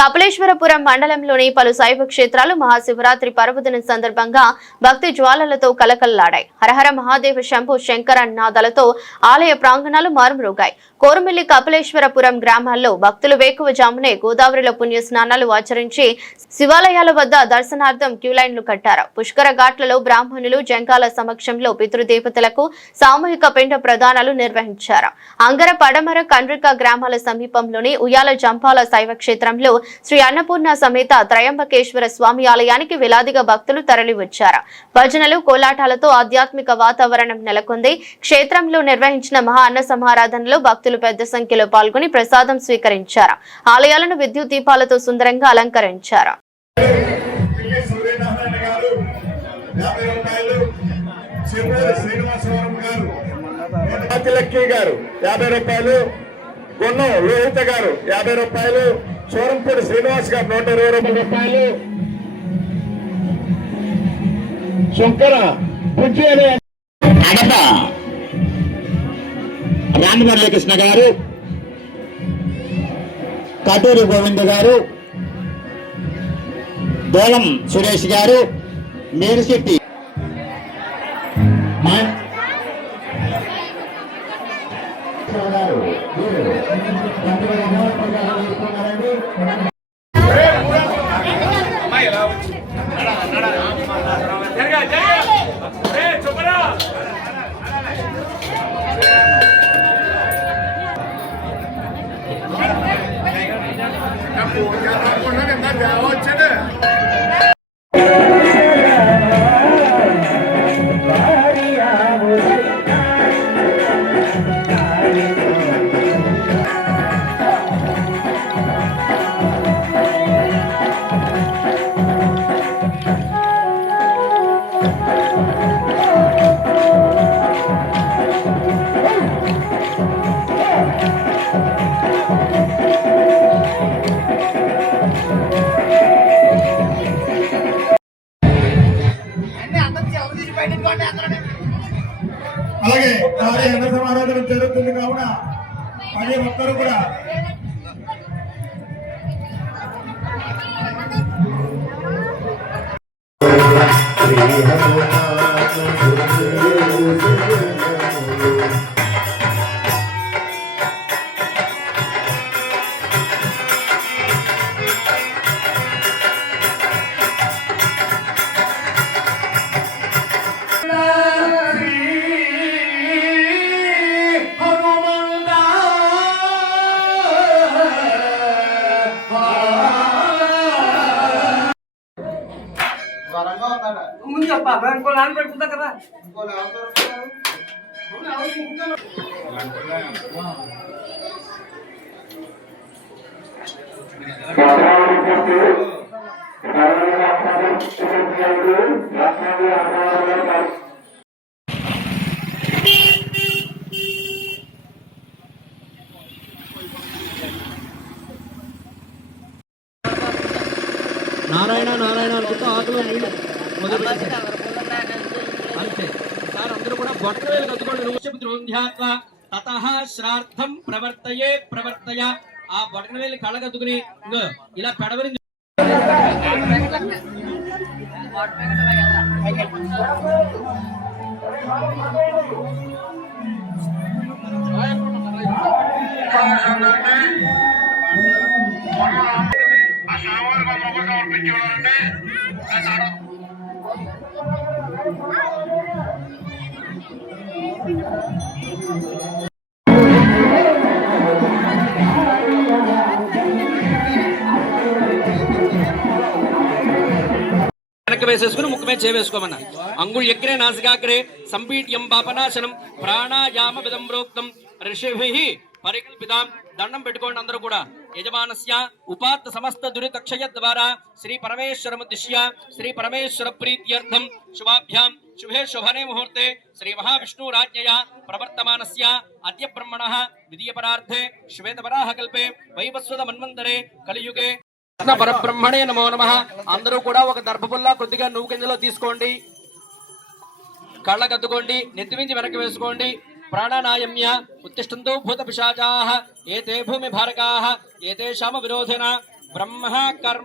కపిలేశ్వరపురం మండలంలోని పలు శైవ క్షేత్రాలు మహాశివరాత్రి పర్వదినం సందర్భంగా భక్తి జ్వాలలతో కలకల్లాడాయి. హరహర మహాదేవ శంభు శంకర నాదాలతో ఆలయ ప్రాంగణాలు మారుమ్రోగాయి కోరుమిల్లి కపిలేశ్వరపురం గ్రామాల్లో భక్తులు వేకువజామునే గోదావరిలో పుణ్య స్నానాలు ఆచరించి శివాలయాల వద్ద దర్శనార్థం క్యూలైన్లు కట్టారు. పుష్కర ఘాట్లలో బ్రాహ్మణులు జంకాల సమక్షంలో పితృదేవతలకు సామూహిక పిండ ప్రదానాలు నిర్వహించారు. అంగర పడమర కండ్రిక గ్రామాల సమీపంలోని ఉయ్యాల జంపాల శైవ క్షేత్రంలో శ్రీ అన్నపూర్ణ సమేత త్రయంబకేశ్వర స్వామి ఆలయానికి వేలాదిగా భక్తులు తరలివచ్చారు. భజనలు కోలాటాలతో ఆధ్యాత్మిక వాతావరణం నెలకొంది. క్షేత్రంలో నిర్వహించిన మహా అన్న సమారాధనలో భక్తులు పెద్ద సంఖ్యలో పాల్గొని ప్రసాదం స్వీకరించారు. ఆలయాలను విద్యుత్ దీపాలతో సుందరంగా అలంకరించారు. గారు యాభై రూపాయలు చిరుమూరి లోహిత గారు యాభై రూపాయలు సూరంపూడి శ్రీనివాస్ గారు నూట ఇరవై రూపాయల రూపాయలు శంకర బుజ్జి అనే అడప. రామమురళీకృష్ణ గారు కటూరి గోవింద గారు దోలం సురేష్ గారు మేరిశెట్టి గారు మీరు మంత్రి హేమంత్ గారు ఇస్తున్నారండి రావచ్చు అలాగే వారి అన్న సమారాధన జరుగుతుంది కావున ప్రతి ఒక్కరు కూడా ముందు ఇంకో నాన్న పెట్టుకుంటా కదా. నారాయణ నారాయణ అనుకుంటూ ఆకులు నీళ్ళు అంతే. సార్ అందరూ కూడా బొట్ట వేలు కట్టుకోండి నువ్వు ద్రోధ్యాత్వ తత శ్రార్థం ప్రవర్తయే ప్రవర్తయ. ఆ బొటన వేలు కళ్ళగద్దుకుని ఇంగో ఇలా పెడవరి వెనక వేసేసుకుని ముక్కు మీద చేవేసుకోమన్నా. అంగుళ్ ఎక్రే నాసికాగ్రే సంపీట్యం పాపనాశనం ప్రాణాయామ విధం ప్రోక్తం ఋషిభి పరికల్పితాం. దండం పెట్టుకోండి అందరూ కూడా. యజమానస్య ఉపాత్త సమస్త దురితక్షయ ద్వారా శ్రీ పరమేశ్వరముద్దిశ్య శ్రీ పరమేశ్వర ప్రీత్యర్థం శుభాభ్యాం. శుభే శుభనే ముహూర్తే. శ్రీ మహావిష్ణు రాజ్ఞయ ప్రవర్తమానస్య అద్య బ్రహ్మణ ద్వితీయ పరార్థే కల్పే. వైవస్వత మన్వంతరే కలియుగే. కృష్ణ పరబ్రహ్మణే నమో నమ. అందరూ కూడా ఒక దర్భపుల్లా కొద్దిగా నువ్వు గింజలో తీసుకోండి కళ్ళకద్దుకోండి నెత్తిమించి వెనక్కి వేసుకోండి. ప్రాణానాయమ్య ఉత్తిష్టంతో భూత పిశాచా ఏతే భూమి భారకా ఏతేషామ విరోధిన బ్రహ్మ కర్మ